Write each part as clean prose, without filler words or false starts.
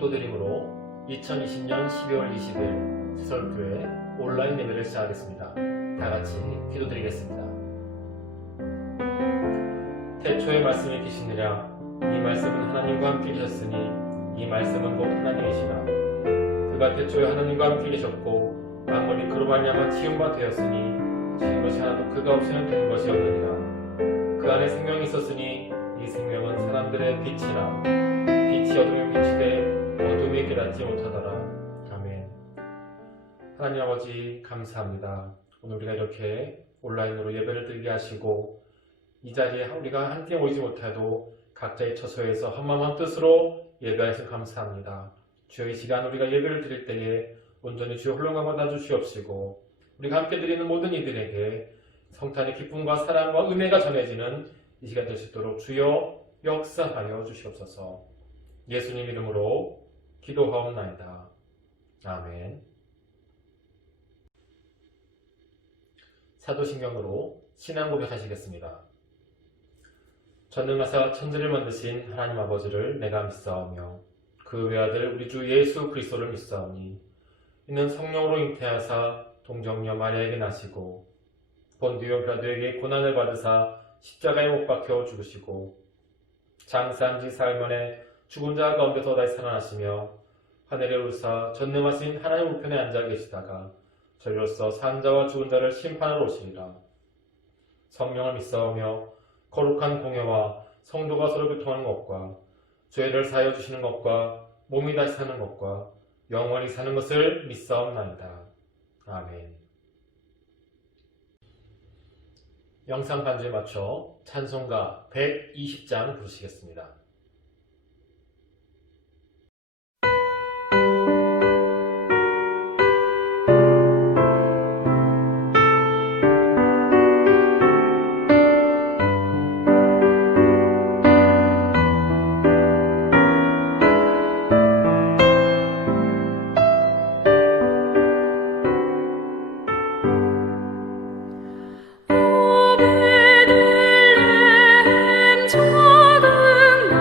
독도드림으로 2020년 12월 20일 세설교회 온라인 예배를 시작하겠습니다. 다같이 기도드리겠습니다. 태초에 말씀이 계시느라 이 말씀은 하나님과 함께 계셨으니 이 말씀은 곧 하나님이시라. 그가 태초에 하나님과 함께 계셨고 만물이 그로 말미암아 지은 바 되었으니 지은 것이 하나도 그가 없이는 된 것이 없느니라. 그 안에 생명이 있었으니 이 생명은 사람들의 빛이라. 빛이 어둠에 비치되 어둠이 깨닫지 못하더라. 아멘. 하나님 아버지 감사합니다. 오늘 우리가 이렇게 온라인으로 예배를 드리게 하시고 이 자리에 우리가 함께 모이지 못해도 각자의 처소에서 한마음 한뜻으로 예배하셔서 감사합니다. 주여 이 시간 우리가 예배를 드릴 때에 온전히 주여 홀로만 받아 주시옵시고 우리가 함께 드리는 모든 이들에게 성탄의 기쁨과 사랑과 은혜가 전해지는 이 시간 될 수 있도록 주여 역사하여 주시옵소서. 예수님 이름으로 기도하옵나이다. 아멘. 사도신경으로 신앙 고백하시겠습니다. 전능하사 천지를 만드신 하나님 아버지를 내가 믿사오며 그 외아들 우리 주 예수 그리스도를 믿사오니 이는 성령으로 잉태하사 동정녀 마리아에게 나시고 본디오 빌라도에게 고난을 받으사 십자가에 못 박혀 죽으시고 장사한 지 사흘 만에 죽은 자 가운데서 다시 살아나시며 하늘에 오르사 전능하신 하나님 우편에 앉아 계시다가 저리로서 산 자와 죽은 자를 심판하러 오시리라. 성령을 믿사오며 거룩한 공예와 성도가 서로 교통하는 것과 죄를 사하여 주시는 것과 몸이 다시 사는 것과 영원히 사는 것을 믿사옵나이다. 아멘. 영상 반주에 맞춰 찬송가 120장 부르시겠습니다. 작은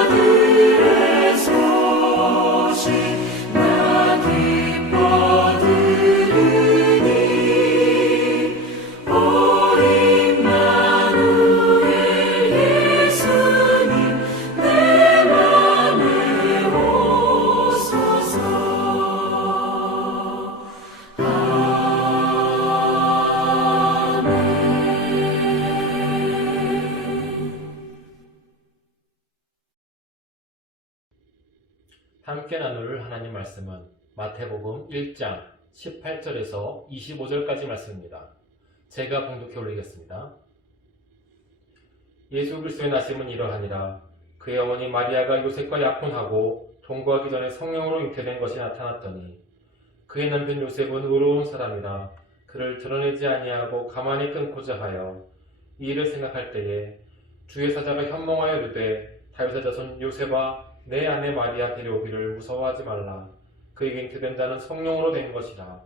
천사들의 소식 나 기뻐 들으니 오 임마누엘 예수님 내 맘에 오소서. 함께 나눌 하나님 말씀은 마태복음 1장 18절에서 25절까지 말씀입니다. 제가 봉독해 올리겠습니다. 예수 그리스도의 나심은 이러하니라. 그의 어머니 마리아가 요셉과 약혼하고 동거하기 전에 성령으로 잉태된 것이 나타났더니 그의 남편 요셉은 의로운 사람이라 그를 드러내지 아니하고 가만히 끊고자 하여 이 일을 생각할 때에 주의 사자가 현몽하여 이르되 다윗의 자손 요셉아 내 아내 마리아 데려오기를 무서워하지 말라. 그에게 잉태된 자는 성령으로 된 것이라.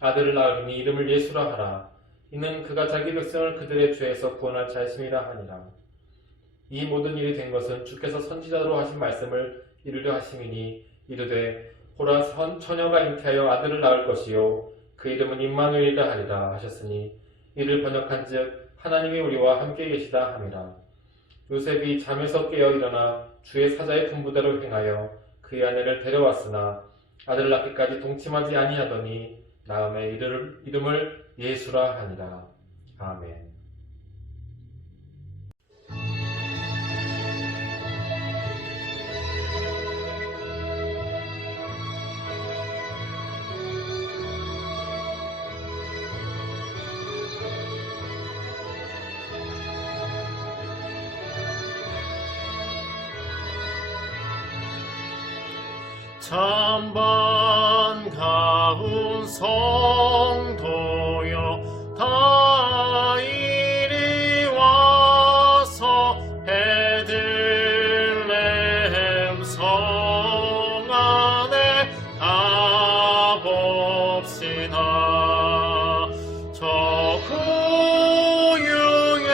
아들을 낳으니 이름을 예수라 하라. 이는 그가 자기 백성을 그들의 죄에서 구원할 자심이라 하니라. 이 모든 일이 된 것은 주께서 선지자로 하신 말씀을 이루려 하심이니 이르되 보라 처녀가 잉태하여 아들을 낳을 것이요 그 이름은 임마누엘이라 하리라 하셨으니 이를 번역한즉 하나님이 우리와 함께 계시다 함이라. 요셉이 잠에서 깨어 일어나 주의 사자의 분부대로 행하여 그의 아내를 데려왔으나 아들을 낳기까지 동침하지 아니하더니 나음에 이름을 예수라 하니라. 아멘. 참 반가운 성도여 다 이리 와서 베들레헴 성 안에 가봅시다. 저 구유에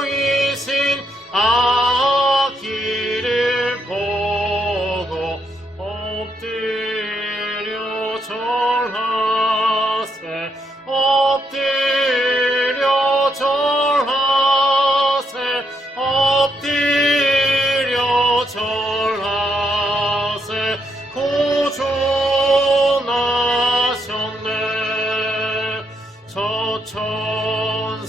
놓이신 아기를 보고 엎드려 절하세 엎드려 절하세 엎드려 절하세 고존하셨네. 저 천사여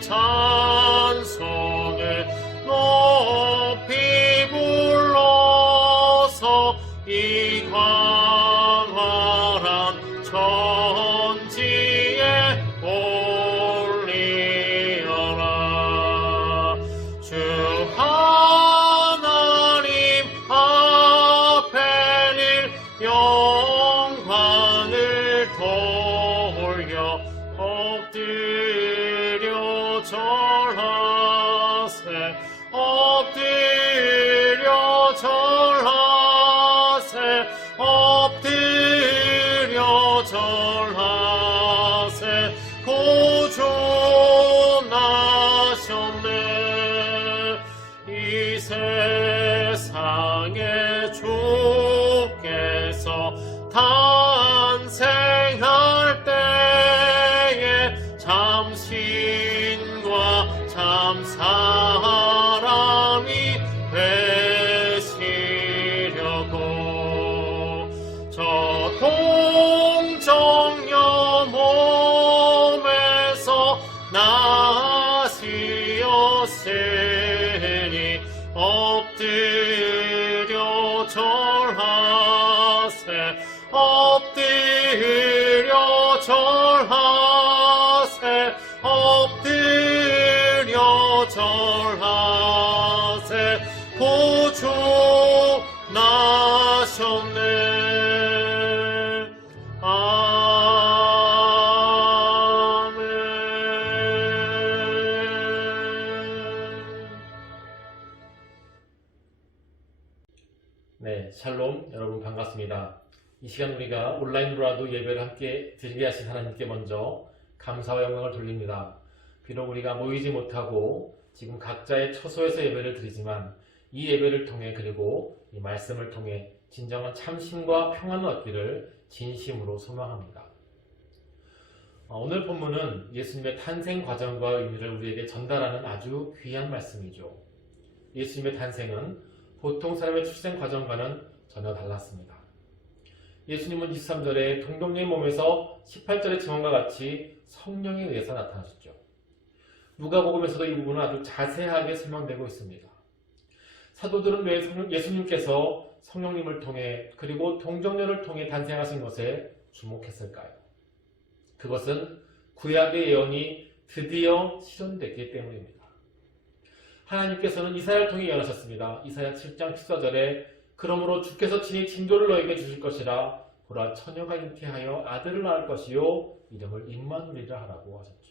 찬송을 높이 불러서 이 광활한 천지에 올리어라. 주 하나님 앞에 영광을 돌려 엎드려 절하세 엎드려 절하세 엎드려 절하세 고존하셨네. 이 세상에 주께서 탄생할 때에 참신과 참사람이 되시려고 저 동정녀 몸에서 나시었으니 엎드려 절하세 엎드려 절하세 엎드려 절하세 고존하셨네. 네, 샬롬 여러분 반갑습니다. 이 시간 우리가 온라인으로라도 예배를 함께 드리게 하신 하나님께 먼저 감사와 영광을 돌립니다. 비록 우리가 모이지 못하고 지금 각자의 처소에서 예배를 드리지만 이 예배를 통해 그리고 이 말씀을 통해 진정한 참심과 평안을 얻기를 진심으로 소망합니다. 오늘 본문은 예수님의 탄생 과정과 의미를 우리에게 전달하는 아주 귀한 말씀이죠. 예수님의 탄생은 보통 사람의 출생 과정과는 전혀 달랐습니다. 예수님은 23절에 동정녀의 몸에서 18절의 증언과 같이 성령에 의해서 나타나셨죠. 누가복음에서도 이 부분은 아주 자세하게 설명되고 있습니다. 사도들은 왜 예수님께서 성령님을 통해 그리고 동정녀를 통해 탄생하신 것에 주목했을까요? 그것은 구약의 예언이 드디어 실현됐기 때문입니다. 하나님께서는 이사야를 통해 예언하셨습니다. 이사야 7장 14절에 그러므로 주께서 친히 징조를 너에게 주실 것이라 보라 처녀가 잉태하여 아들을 낳을 것이요 이름을 임마누엘이라 하라고 하셨죠.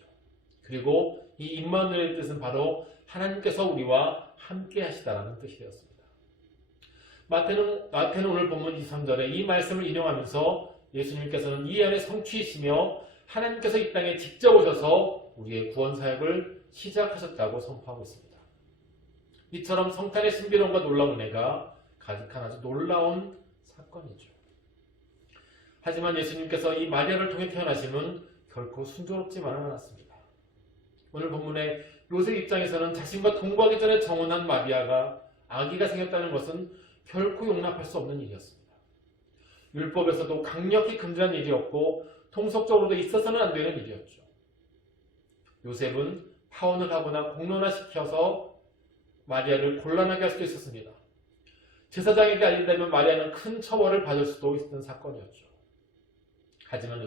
그리고 이 임마누엘의 뜻은 바로 하나님께서 우리와 함께 하시다라는 뜻이 되었습니다. 마태는 오늘 본문 23절에 이 말씀을 인용하면서 예수님께서는 이 안에 성취이시며 하나님께서 이 땅에 직접 오셔서 우리의 구원 사역을 시작하셨다고 선포하고 있습니다. 이처럼 성탄의 신비로움과 놀라운 은혜가 가득한 아주 놀라운 사건이죠. 하지만 예수님께서 이 마리아를 통해 태어나심은 결코 순조롭지만은 않았습니다. 오늘 본문의 요셉 입장에서는 자신과 동거하기 전에 정혼한 마리아가 아기가 생겼다는 것은 결코 용납할 수 없는 일이었습니다. 율법에서도 강력히 금지한 일이었고 통속적으로도 있어서는 안 되는 일이었죠. 요셉은 파혼을 하거나 공론화시켜서 마리아를 곤란하게 할 수도 있었습니다. 제사장에게 알린다면 마리아는 큰 처벌을 받을 수도 있었던 사건이었죠. 하지만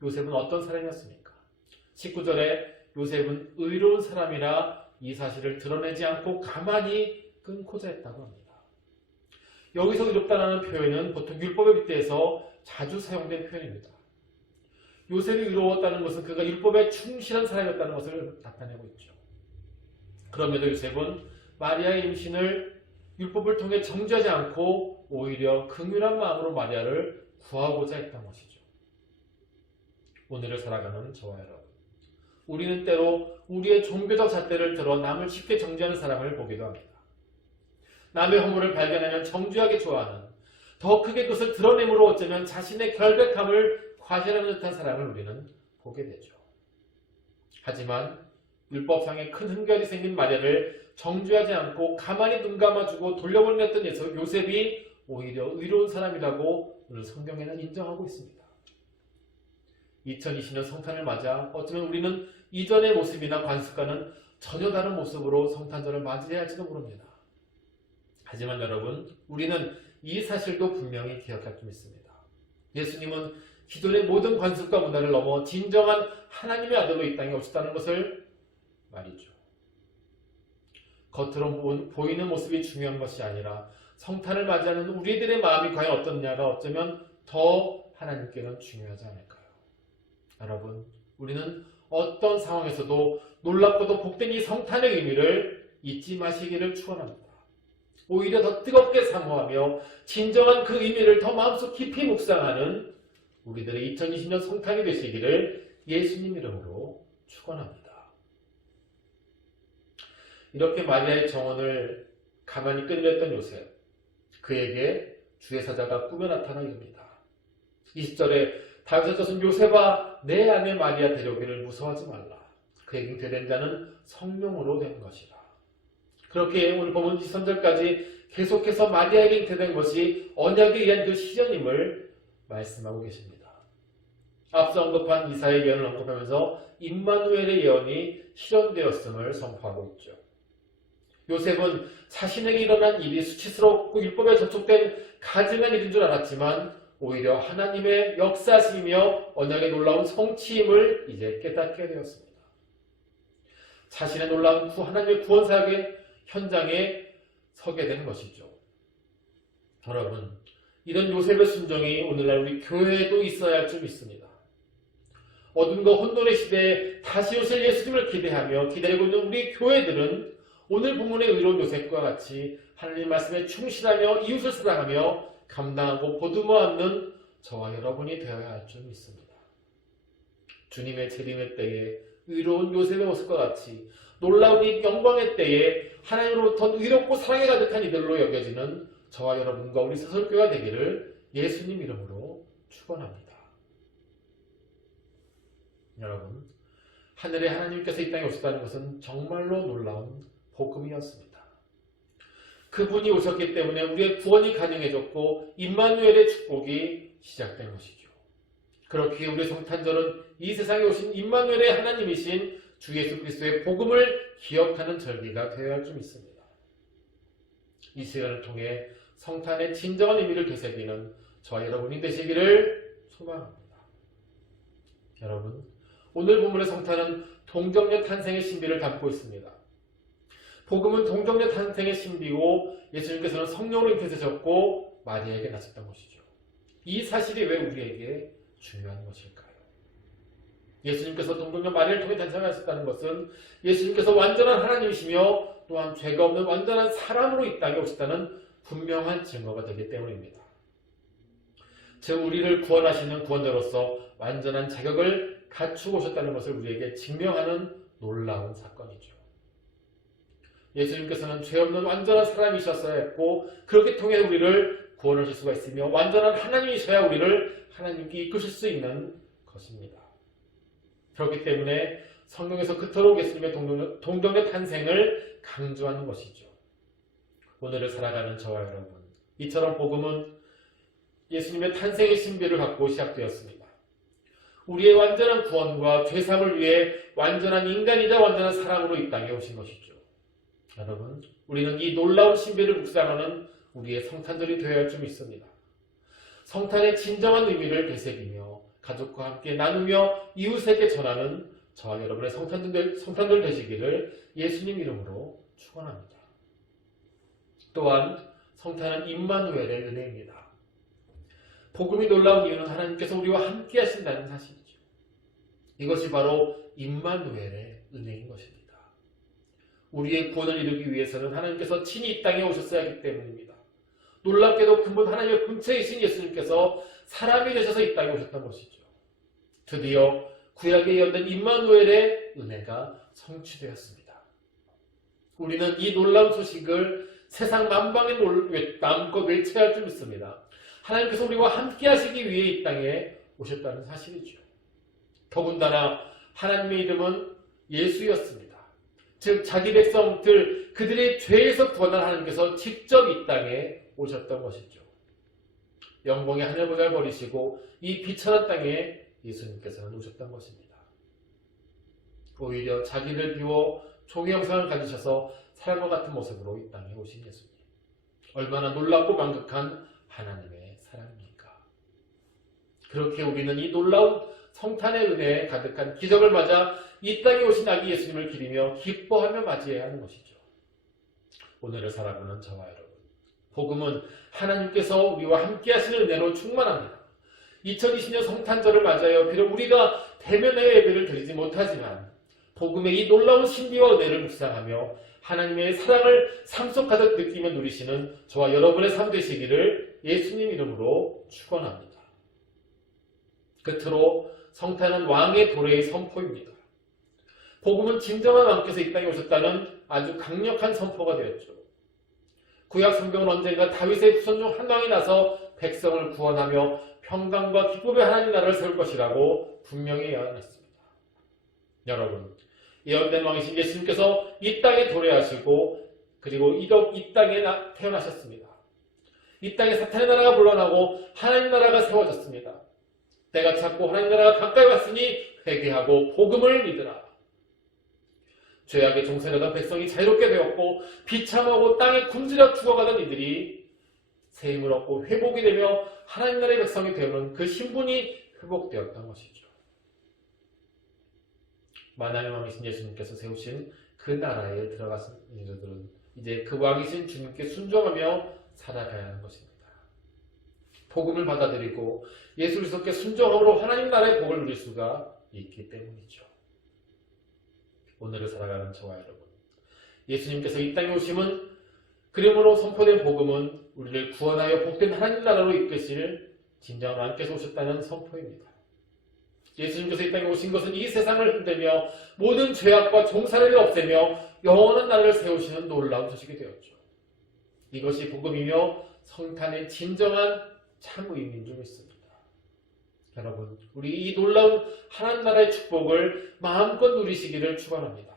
요셉은 어떤 사람이었습니까? 19절에 요셉은 의로운 사람이라 이 사실을 드러내지 않고 가만히 끊고자 했다고 합니다. 여기서 의롭다라는 표현은 보통 율법에 빗대서 자주 사용된 표현입니다. 요셉이 의로웠다는 것은 그가 율법에 충실한 사람이었다는 것을 나타내고 있죠. 그럼에도 요셉은 마리아의 임신을 율법을 통해 정죄하지 않고 오히려 긍휼한 마음으로 마리아를 구하고자 했던 것이죠. 오늘을 살아가는 저와 여러분, 우리는 때로 우리의 종교적 잣대를 들어 남을 쉽게 정죄하는 사람을 보기도 합니다. 남의 허물을 발견하면 정죄하기 좋아하는, 더 크게 그것을 드러냄으로 어쩌면 자신의 결백함을 과시하는 듯한 사람을 우리는 보게 되죠. 하지만 율법상에 큰 흠결이 생긴 마리아를 정죄하지 않고 가만히 눈 감아주고 돌려보냈던 요셉이 오히려 의로운 사람이라고 오늘 성경에는 인정하고 있습니다. 2020년 성탄을 맞아 어쩌면 우리는 이전의 모습이나 관습과는 전혀 다른 모습으로 성탄절을 맞이해야 할지도 모릅니다. 하지만 여러분, 우리는 이 사실도 분명히 기억할 줄 믿습니다. 예수님은 기존의 모든 관습과 문화를 넘어 진정한 하나님의 아들로 이 땅에 오셨다는 것을 말이죠. 겉으로 보이는 모습이 중요한 것이 아니라 성탄을 맞이하는 우리들의 마음이 과연 어떻냐가 어쩌면 더 하나님께는 중요하지 않을까요? 여러분, 우리는 어떤 상황에서도 놀랍고도 복된 이 성탄의 의미를 잊지 마시기를 축원합니다. 오히려 더 뜨겁게 사모하며 진정한 그 의미를 더 마음속 깊이 묵상하는 우리들의 2020년 성탄이 되시기를 예수님 이름으로 축원합니다. 이렇게 마리아의 정원을 가만히 끈렸던 요셉, 그에게 주의 사자가 꿈에 나타나 이릅니다. 20절에 다윗의 자손 요셉아 내 아내 마리아 데려오기를 무서워하지 말라. 그에게 잉태된 자는 성령으로 된 것이라. 그렇게 오늘 본문 23절까지 계속해서 마리아에게 잉태된 것이 언약에 의한 그 시전임을 말씀하고 계십니다. 앞서 언급한 이사야의 예언을 언급하면서 임마누엘의 예언이 실현되었음을 선포하고 있죠. 요셉은 자신에게 일어난 일이 수치스럽고 율법에 저촉된 가증한 일인 줄 알았지만 오히려 하나님의 역사심이며 언약의 놀라운 성취임을 이제 깨닫게 되었습니다. 자신의 놀라운 하나님의 구원 사역의 현장에 서게 된 것이죠. 여러분, 이런 요셉의 순종이 오늘날 우리 교회에도 있어야 할 줄 믿습니다. 어둠과 혼돈의 시대에 다시 오실 예수님을 기대하며 기다리고 있는 우리 교회들은 오늘 본문의 의로운 요셉과 같이 하나님 말씀에 충실하며 이웃을 사랑하며 감당하고 보듬어 안는 저와 여러분이 되어야 할 줄 믿습니다. 주님의 재림의 때에 의로운 요셉의 모습과 같이 놀라운 이 영광의 때에 하나님으로부터 의롭고 사랑에 가득한 이들로 여겨지는 저와 여러분과 우리 서설교회가 되기를 예수님 이름으로 축원합니다. 여러분, 하늘의 하나님께서 이 땅에 오셨다는 것은 정말로 놀라운 복음이었습니다. 그분이 오셨기 때문에 우리의 구원이 가능해졌고 임마누엘의 축복이 시작된 것이죠. 그렇기에 우리의 성탄절은 이 세상에 오신 임마누엘의 하나님이신 주 예수 그리스도의 복음을 기억하는 절기가 되어야 할 줄 믿습니다. 이 시간을 통해 성탄의 진정한 의미를 되새기는 저와 여러분이 되시기를 소망합니다. 여러분, 오늘 본문의 성탄은 동정녀 탄생의 신비를 담고 있습니다. 복음은 동정녀 탄생의 신비고 예수님께서는 성령으로 잉태되셨고 마리아에게 나셨던 것이죠. 이 사실이 왜 우리에게 중요한 것일까요? 예수님께서 동정녀 마리아를 통해 탄생하셨다는 것은 예수님께서 완전한 하나님이시며 또한 죄가 없는 완전한 사람으로 이 땅에 오셨다는 분명한 증거가 되기 때문입니다. 즉 우리를 구원하시는 구원자로서 완전한 자격을 갖추고 오셨다는 것을 우리에게 증명하는 놀라운 사건이죠. 예수님께서는 죄 없는 완전한 사람이셨어야 했고 그렇게 통해 우리를 구원하실 수가 있으며 완전한 하나님이셔야 우리를 하나님께 이끄실 수 있는 것입니다. 그렇기 때문에 성경에서 그토록 예수님의 동정녀 탄생을 강조하는 것이죠. 오늘을 살아가는 저와 여러분, 이처럼 복음은 예수님의 탄생의 신비를 갖고 시작되었습니다. 우리의 완전한 구원과 죄사함을 위해 완전한 인간이자 완전한 사람으로 이 땅에 오신 것이죠. 여러분, 우리는 이 놀라운 신비를 묵상하는 우리의 성탄절이 되어야 할 줄 믿습니다. 성탄의 진정한 의미를 되새기며 가족과 함께 나누며 이웃에게 전하는 저와 여러분의 성탄절 되시기를 예수님 이름으로 축원합니다. 또한 성탄은 임마누엘의 은혜입니다. 복음이 놀라운 이유는 하나님께서 우리와 함께 하신다는 사실이죠. 이것이 바로 임마누엘의 은혜인 것입니다. 우리의 구원을 이루기 위해서는 하나님께서 친히 이 땅에 오셨어야 하기 때문입니다. 놀랍게도 근본 하나님의 본체이신 예수님께서 사람이 되셔서 이 땅에 오셨던 것이죠. 드디어 구약에 예언된 임마누엘의 은혜가 성취되었습니다. 우리는 이 놀라운 소식을 세상 만방에 마음껏 외쳐야 할 줄 믿습니다. 하나님께서 우리와 함께 하시기 위해 이 땅에 오셨다는 사실이죠. 더군다나 하나님의 이름은 예수였습니다. 즉 자기 백성들 그들의 죄에서 구원한 하나님께서 직접 이 땅에 오셨던 것이죠. 영광의 하늘보다를 버리시고 이 비천한 땅에 예수님께서는 오셨던 것입니다. 오히려 자기를 비워 종의 형상을 가지셔서 사람과 같은 모습으로 이 땅에 오신 예수님. 얼마나 놀랍고 만극한 하나님의 사랑입니까? 그렇게 우리는 이 놀라운 성탄의 은혜에 가득한 기적을 맞아 이 땅에 오신 아기 예수님을 기리며 기뻐하며 맞이해야 하는 것이죠. 오늘을 살아가는 저와 여러분, 복음은 하나님께서 우리와 함께 하시는 은혜로 충만합니다. 2020년 성탄절을 맞아요. 비록 우리가 대면의 예배를 드리지 못하지만 복음의 이 놀라운 신비와 은혜를 묵상하며 하나님의 사랑을 상속하듯 느끼며 누리시는 저와 여러분의 삶 되시기를 예수님 이름으로 축원합니다. 끝으로 성탄은 왕의 도래의 선포입니다. 복음은 진정한 왕께서 이 땅에 오셨다는 아주 강력한 선포가 되었죠. 구약 성경은 언젠가 다윗의 후손 중 한 왕이 나서 백성을 구원하며 평강과 기쁨의 하나님 나라를 세울 것이라고 분명히 예언했습니다. 여러분, 예언된 왕이신 예수님께서 이 땅에 도래하시고 그리고 이 땅에 태어나셨습니다. 이 땅에 사탄의 나라가 물러나고 하나님 나라가 세워졌습니다. 때가 찼고 하나님 나라가 가까이 왔으니 회개하고 복음을 믿으라. 죄악의 종살이던 백성이 자유롭게 되었고 비참하고 땅에 굶주려 죽어가던 이들이 새 힘을 얻고 회복이 되며 하나님 나라의 백성이 되는 그 신분이 회복되었던 것이죠. 만왕의 왕이신 예수님께서 세우신 그 나라에 들어가신 이들은 이제 그 왕이신 주님께 순종하며 살아가야 하는 것입니다. 복음을 받아들이고 예수 그리스도께 순종함으로 하나님 나라의 복을 누릴 수가 있기 때문이죠. 오늘을 살아가는 저와 여러분, 예수님께서 이 땅에 오심은 그림으로 선포된 복음은 우리를 구원하여 복된 하나님 나라로 이끄실 진정한 왕께서 오셨다는 선포입니다. 예수님께서 이 땅에 오신 것은 이 세상을 흔들며 모든 죄악과 종살이를 없애며 영원한 나라를 세우시는 놀라운 소식이 되었죠. 이것이 복음이며 성탄의 진정한 참 의미인 줄 믿습니다. 여러분, 우리 이 놀라운 하나님 나라의 축복을 마음껏 누리시기를 축원합니다.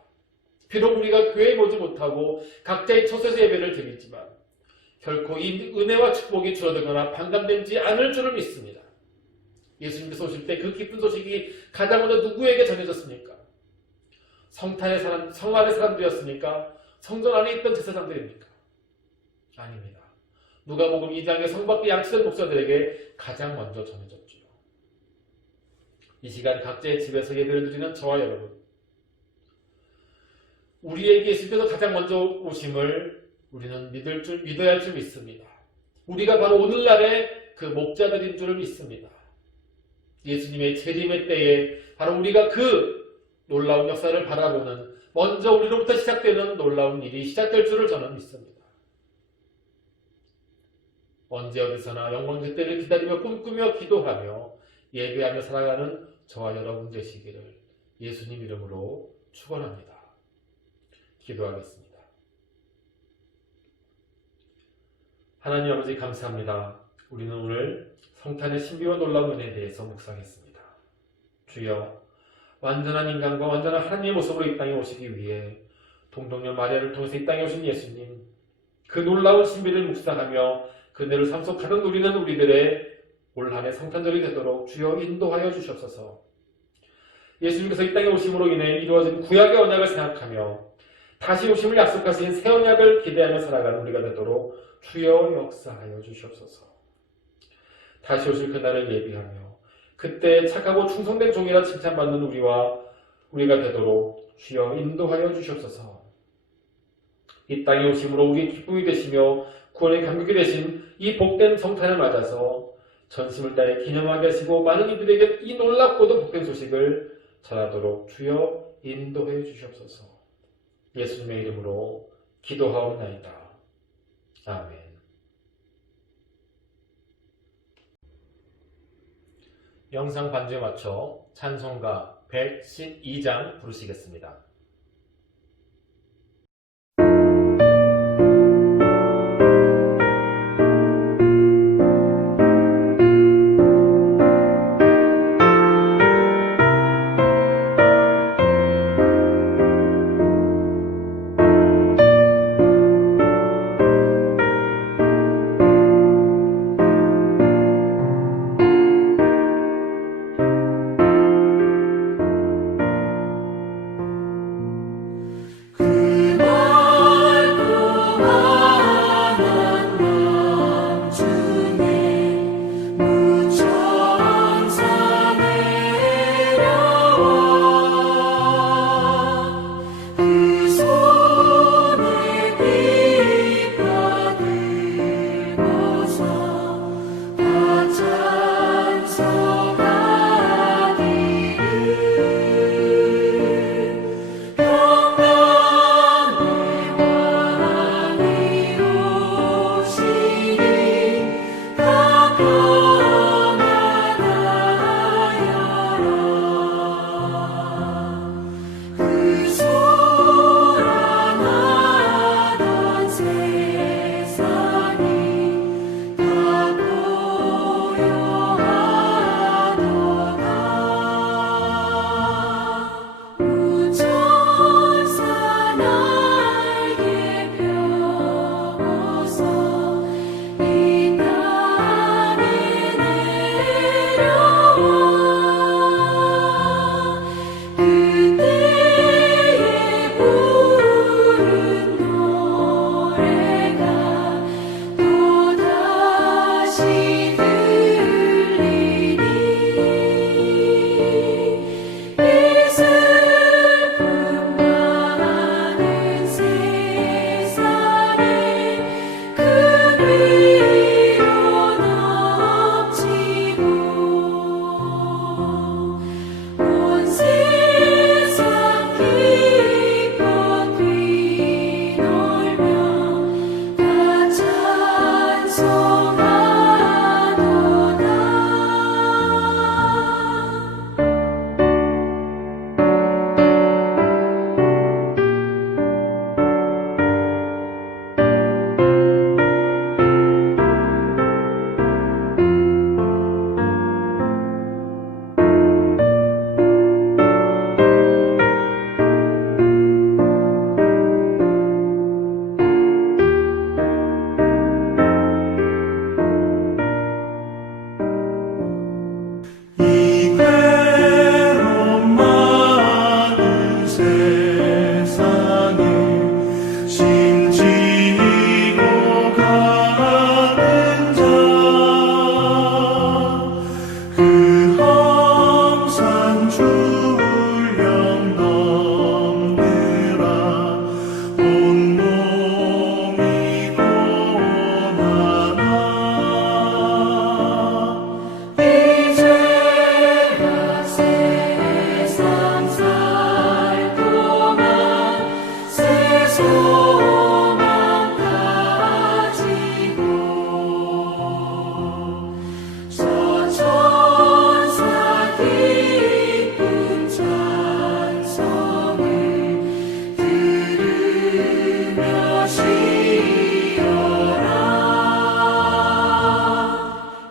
비록 우리가 교회에 오지 못하고 각자의 처소에서 예배를 드리지만 결코 이 은혜와 축복이 줄어들거나 반감되지 않을 줄을 믿습니다. 예수님께서 오실 때 그 기쁜 소식이 가장 먼저 누구에게 전해졌습니까? 성 안의 사람들이었습니까? 성전 안에 있던 제사장들입니까? 아닙니다. 누가복음 2장의 성 밖의 양치던 목사들에게 가장 먼저 전해졌죠. 이 시간 각자의 집에서 예배를 드리는 저와 여러분, 우리에게 예수님께서 가장 먼저 오심을 우리는 믿어야 할 줄 믿습니다. 우리가 바로 오늘날의 그 목자들인 줄을 믿습니다. 예수님의 재림의 때에 바로 우리가 그 놀라운 역사를 바라보는 먼저 우리로부터 시작되는 놀라운 일이 시작될 줄을 저는 믿습니다. 언제 어디서나 영광의 때를 기다리며 꿈꾸며 기도하며 예배하며 살아가는 저와 여러분 되시기를 예수님 이름으로 축원합니다. 기도하겠습니다. 하나님 아버지 감사합니다. 우리는 오늘 성탄의 신비와 놀라운 은혜에 대해서 묵상했습니다. 주여, 완전한 인간과 완전한 하나님의 모습으로 이 땅에 오시기 위해 동정녀 마리아를 통해서 이 땅에 오신 예수님, 그 놀라운 신비를 묵상하며 그 은혜를 상속하는 우리는 우리들의 올 한해 성탄절이 되도록 주여 인도하여 주시옵소서. 예수님께서 이 땅에 오심으로 인해 이루어진 구약의 언약을 생각하며 다시 오심을 약속하신 새 언약을 기대하며 살아가는 우리가 되도록 주여 역사하여 주시옵소서. 다시 오실 그날을 예비하며 그때 착하고 충성된 종이라 칭찬받는 우리가 되도록 주여 인도하여 주시옵소서. 이 땅에 오심으로 우리의 기쁨이 되시며 구원의 감격이 되신 이 복된 성탄을 맞아서 전심을 다해 기념하게 하시고 많은 이들에게 이 놀랍고도 복된 소식을 전하도록 주여 인도해 주시옵소서. 예수님의 이름으로 기도하옵나이다. 아멘. 영상 반주에 맞춰 찬송가 112장 부르시겠습니다.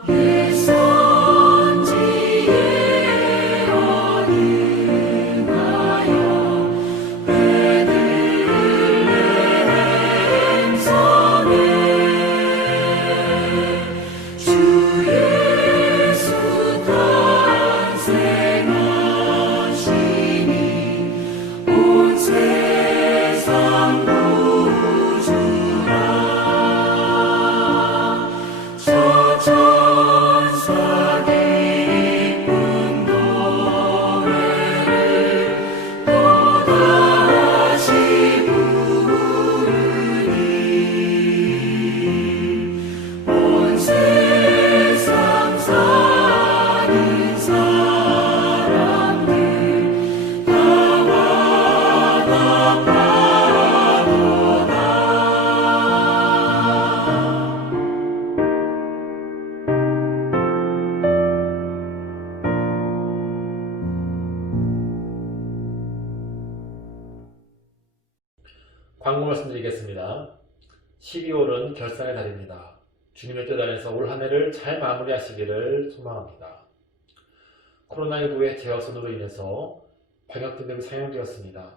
옛 선지에 언행하여 베들레헴 성에 주 예수 탄생하시니 온 세상 구주라. 저 천사 기쁜 노래를 또다시 부르니 온 세상 사는 사람들 다 와답하도다. 광고 말씀드리겠습니다. 12월은 결산의 달입니다. 주님의 뜻 안에서 올 한 해를 잘 마무리하시기를 소망합니다. 코로나19의 재확산으로 인해서 방역 등급이 상향되었습니다.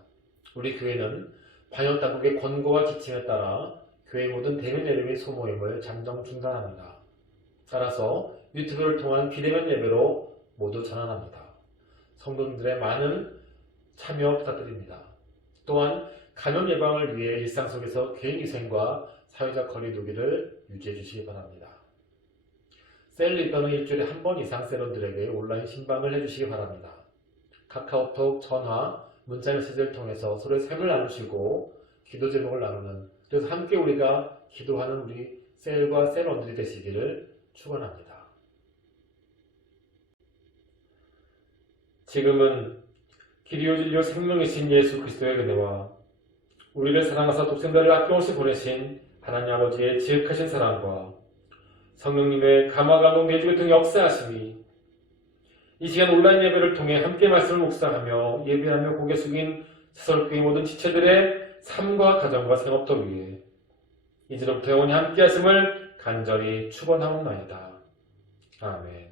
우리 교회는 방역 당국의 권고와 지침에 따라 교회 모든 대면 예배 및 소모임을 잠정 중단합니다. 따라서 유튜브를 통한 비대면 예배로 모두 전환합니다. 성도님들의 많은 참여 부탁드립니다. 또한 감염 예방을 위해 일상 속에서 개인위생과 사회적 거리 두기를 유지해 주시기 바랍니다. 셀 리더는 일주일에 한 번 이상 셀원들에게 온라인 신방을 해주시기 바랍니다. 카카오톡, 전화, 문자 메시지를 통해서 서로의 삶을 나누시고 기도 제목을 나누는, 그래서 함께 우리가 기도하는 우리 셀과 셀원들이 되시기를 축원합니다. 지금은 길이요 진리요 생명이신 예수 그리스도의 은혜와 우리를 사랑하사 독생자를 아낌없이 보내신 하나님 아버지의 지극하신 사랑과 성령님의 감화 감동 내주 같은 역사하심이 이 시간 온라인 예배를 통해 함께 말씀을 묵상하며 예배하며 고개 숙인 세설교회 모든 지체들의 삶과 가정과 생업도 위해 이제로부터 영원히 함께 하심을 간절히 축원하옵나이다. 아멘.